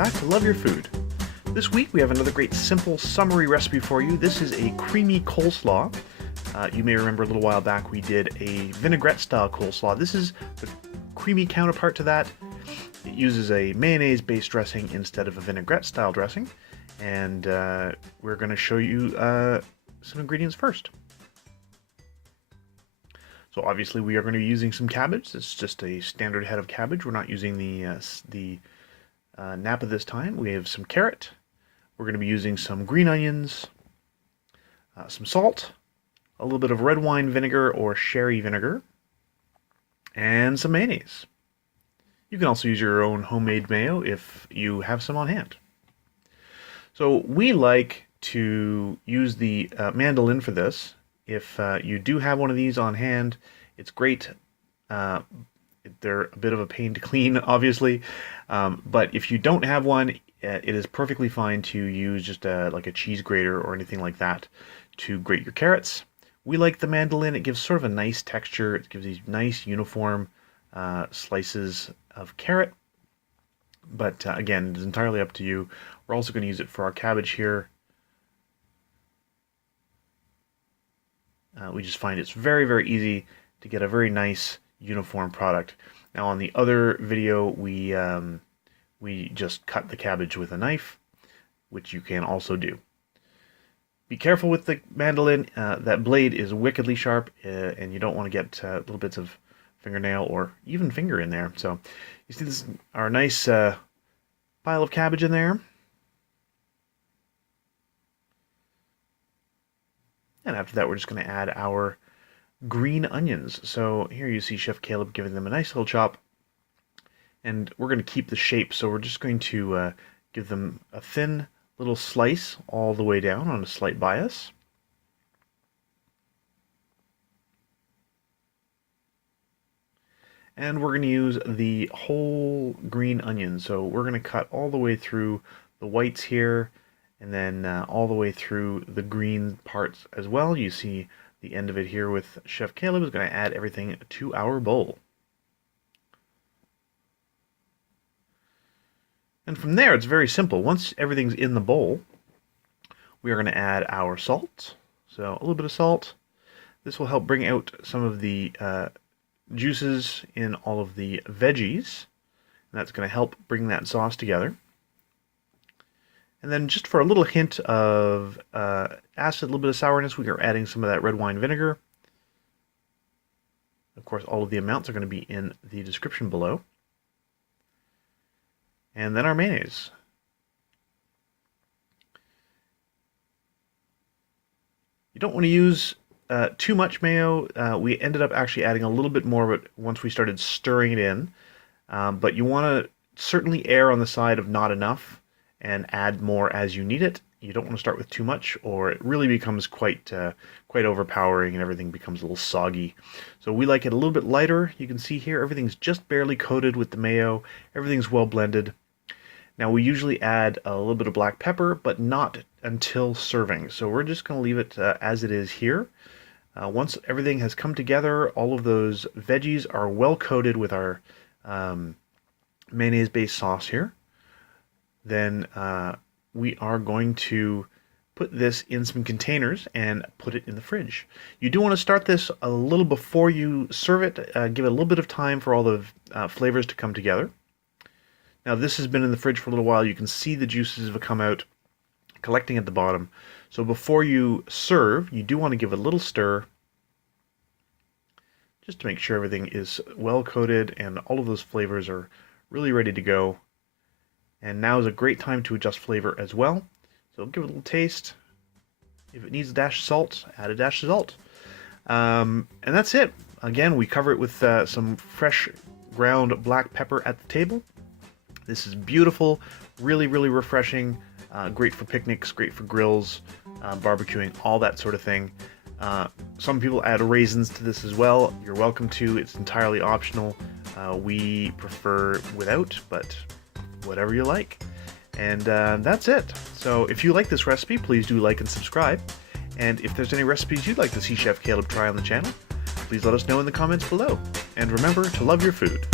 back to Love Your Food. This week we have another great simple summary recipe for you. This is a creamy coleslaw. You may remember a little while back we did a vinaigrette style coleslaw. This is the creamy counterpart to that. It uses a mayonnaise based dressing instead of a vinaigrette style dressing. And we're going to show you some ingredients first. So obviously we are going to be using some cabbage. It's just a standard head of cabbage. We're not using the napa this time. We have some carrot. We're going to be using some green onions, some salt, a little bit of red wine vinegar or sherry vinegar, and some mayonnaise. You can also use your own homemade mayo if you have some on hand. So we like to use the mandolin for this. If you do have one of these on hand, it's great. They're a bit of a pain to clean, obviously, but if you don't have one, it is perfectly fine to use just like a cheese grater or anything like that to grate your carrots. We like the mandolin. It gives sort of a nice texture. It gives these nice uniform slices of carrot, but again, it's entirely up to you. We're also going to use it for our cabbage here. We just find it's very, very easy to get a very nice uniform product. Now on the other video, we just cut the cabbage with a knife, which you can also do. Be careful with the mandolin. That blade is wickedly sharp, and you don't want to get little bits of fingernail or even finger in there. So you see this, our nice pile of cabbage in there. And after that, we're just going to add our green onions. So here you see Chef Caleb giving them a nice little chop. And we're going to keep the shape, so we're just going to give them a thin little slice all the way down on a slight bias. And we're going to use the whole green onion. So we're going to cut all the way through the whites here, and then all the way through the green parts as well. You see the end of it here with Chef Caleb is going to add everything to our bowl. And from there, it's very simple. Once everything's in the bowl, we are going to add our salt. So a little bit of salt. This will help bring out some of the juices in all of the veggies. And that's going to help bring that sauce together. And then just for a little hint of acid, a little bit of sourness, we are adding some of that red wine vinegar. Of course, all of the amounts are going to be in the description below. And then our mayonnaise. You don't want to use too much mayo. We ended up actually adding a little bit more of it once we started stirring it in. But you want to certainly err on the side of not enough and add more as you need it. You don't want to start with too much, or it really becomes quite overpowering and everything becomes a little soggy. So we like it a little bit lighter. You can see here everything's just barely coated with the mayo. Everything's well blended. Now we usually add a little bit of black pepper, but not until serving. So we're just going to leave it as it is here. Once everything has come together, all of those veggies are well coated with our mayonnaise-based sauce here. Then we are going to put this in some containers and put it in the fridge. You do want to start this a little before you serve it. Give it a little bit of time for all the flavors to come together. Now this has been in the fridge for a little while. You can see the juices have come out, collecting at the bottom. So before you serve, you do want to give it a little stir, just to make sure everything is well coated and all of those flavors are really ready to go. And now is a great time to adjust flavor as well. So give it a little taste. If it needs a dash of salt, add a dash of salt. And that's it. Again, we cover it with some fresh ground black pepper at the table. This is beautiful, really, really refreshing. Great for picnics, great for grills, barbecuing, all that sort of thing. Some people add raisins to this as well. You're welcome to. It's entirely optional. We prefer without, but whatever you like. And that's it. So if you like this recipe, please do like and subscribe. And if there's any recipes you'd like to see Chef Caleb try on the channel, please let us know in the comments below. And remember to love your food.